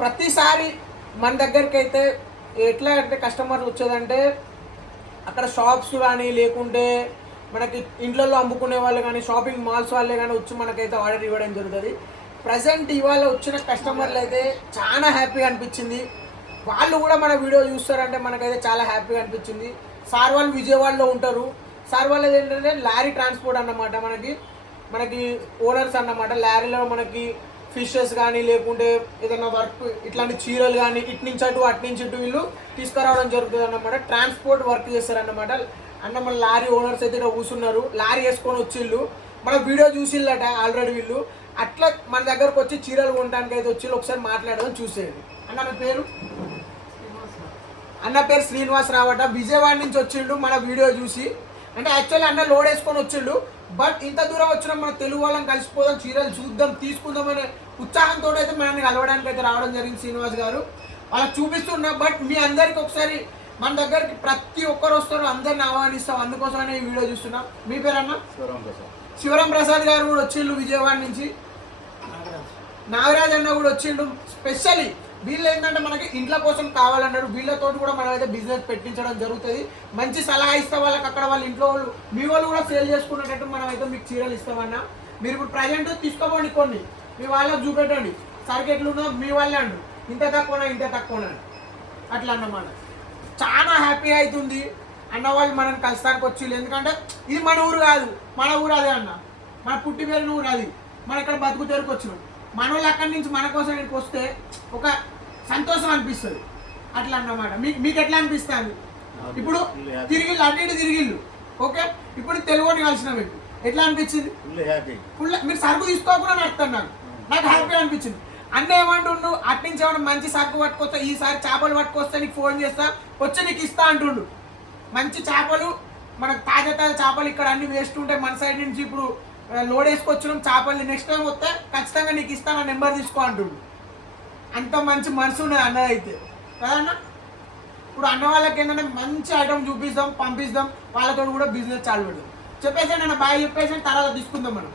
ప్రతిసారి మన దగ్గరికి అయితే ఎట్లా అంటే కస్టమర్లు వచ్చేదంటే అక్కడ షాప్స్ కానీ లేకుంటే మనకి ఇంట్లో అమ్ముకునే వాళ్ళు కానీ షాపింగ్ మాల్స్ వాళ్ళే కానీ వచ్చి మనకైతే ఆర్డర్ ఇవ్వడం జరుగుతుంది. ప్రజెంట్ ఇవాళ వచ్చిన కస్టమర్లు అయితే చాలా హ్యాపీగా అనిపించింది. వాళ్ళు కూడా మన వీడియో చూస్తారంటే మనకైతే చాలా హ్యాపీగా అనిపించింది. సార్ వాళ్ళు విజయవాడలో ఉంటారు. సార్ వాళ్ళది ఏంటంటే లారీ ట్రాన్స్పోర్ట్ అన్నమాట. మనకి ఓనర్స్ అన్నమాట. లారీలో మనకి ఫిషెస్ కానీ లేకుంటే ఏదైనా వర్క్ ఇట్లాంటి చీరలు కానీ ఇటు నుంచి అటు వీళ్ళు తీసుకురావడం జరుగుతుంది అన్నమాట. ట్రాన్స్పోర్ట్ వర్క్ చేస్తారన్నమాట. మన లారీ ఓనర్స్ అయితే ఇక్కడ కూర్చున్నారు. లారీ వేసుకొని వచ్చిళ్ళు మన వీడియో చూసిళ్ళట ఆల్రెడీ వీళ్ళు. అట్లా మన దగ్గరకు వచ్చి చీరలు కొనడానికి అయితే వచ్చిళ్ళు. ఒకసారి మాట్లాడదాం, చూసేయండి. మీ పేరు? అన్న పేరు శ్రీనివాస్ రావట. విజయవాడ నుంచి వచ్చిండు మన వీడియో చూసి. అంటే యాక్చువల్లీ అన్న లోడ్ వేసుకొని వచ్చిండు. బట్ ఇంత దూరం వచ్చినా మన తెలుగు వాళ్ళని కలిసిపోదాం, చీరలు చూద్దాం, తీసుకుందాం అనే ఉత్సాహంతో అయితే మనల్ని కలవడానికి అయితే రావడం జరిగింది శ్రీనివాస్ గారు. వాళ్ళకి చూపిస్తున్నా. బట్ మీ అందరికి ఒకసారి మన దగ్గరికి ప్రతి ఒక్కరు వస్తారు, అందరిని ఆహ్వానిస్తాం. అందుకోసమనే ఈ వీడియో చూస్తున్నాం. మీ పేరు అన్న? శివరాం ప్రసాద్ గారు కూడా వచ్చిండు విజయవాడ నుంచి. నాగరాజ్ అన్న కూడా వచ్చిండు. స్పెషల్లీ వీళ్ళు ఏంటంటే మనకి ఇంట్లో కోసం కావాలన్నారు. వీళ్ళతో కూడా మనం అయితే బిజినెస్ పెట్టించడం జరుగుతుంది. మంచి సలహా ఇస్తాం వాళ్ళకి. అక్కడ వాళ్ళ ఇంట్లో వాళ్ళు మీ వాళ్ళు కూడా సేల్ చేసుకునేటట్టు మనం అయితే మీకు చీరలు ఇస్తామన్నా. మీరు ఇప్పుడు ప్రజెంట్ తీసుకోండి, కొన్ని మీ వాళ్ళకి చూపెట్టండి. సరికి ఎట్లున్నా మీ వాళ్ళే అండు, ఇంత తక్కువనా అట్లా అన్నమాట. చాలా హ్యాపీ అవుతుంది అన్న వాళ్ళు మనం కలుస్తానికి వచ్చి. ఎందుకంటే ఇది మన ఊరు కాదు, మన ఊరు అదే అన్న, మన పుట్టి పేరున ఊరు అది. మనం ఇక్కడ బతుకు తెరకు వచ్చినాం. మన వాళ్ళు అక్కడి నుంచి మన కోసం ఇక్కడికి వస్తే ఒక సంతోషం అనిపిస్తుంది. అట్లా అన్నమాట. మీకు ఎట్లా అనిపిస్తుంది? ఇప్పుడు తిరిగిళ్ళు అన్నిటి తిరిగిళ్ళు ఓకే. ఇప్పుడు తెలుగుని కలిసిన మీకు ఎట్లా అనిపించింది? ఫుల్. మీరు సరుకు తీసుకోకుండా నడుస్తాను, నాకు హ్యాపీ అనిపించింది. అన్న ఏమంటుండు, అట్నుంచి ఏమన్నా మంచి సరుకు పట్టుకొస్తా, ఈసారి చేపలు పట్టుకొస్తే నీకు ఫోన్ చేస్తా, వచ్చి నీకు ఇస్తా అంటుండు. మంచి చేపలు, మనకు తాజా చేపలు ఇక్కడ అన్ని వేస్ట్ ఉంటాయి. మన సైడ్ నుంచి ఇప్పుడు లోడ్ వేసుకొచ్చినాం చేపల్ని. నెక్స్ట్ టైం వస్తే ఖచ్చితంగా నీకు ఇస్తాను, నెంబర్ తీసుకో అంటుండు. అంత మంచి మనసు ఉన్నది అన్న అయితే కదన్నా. ఇప్పుడు అన్న వాళ్ళకి ఏంటంటే మంచి ఐటమ్ చూపిస్తాం, పంపిస్తాం. వాళ్ళతో కూడా బిజినెస్ చాలు పెడదాం. చెప్పేసాను అన్న, బాయ్ చెప్పేసాను, తర్వాత తీసుకుందాం మనం.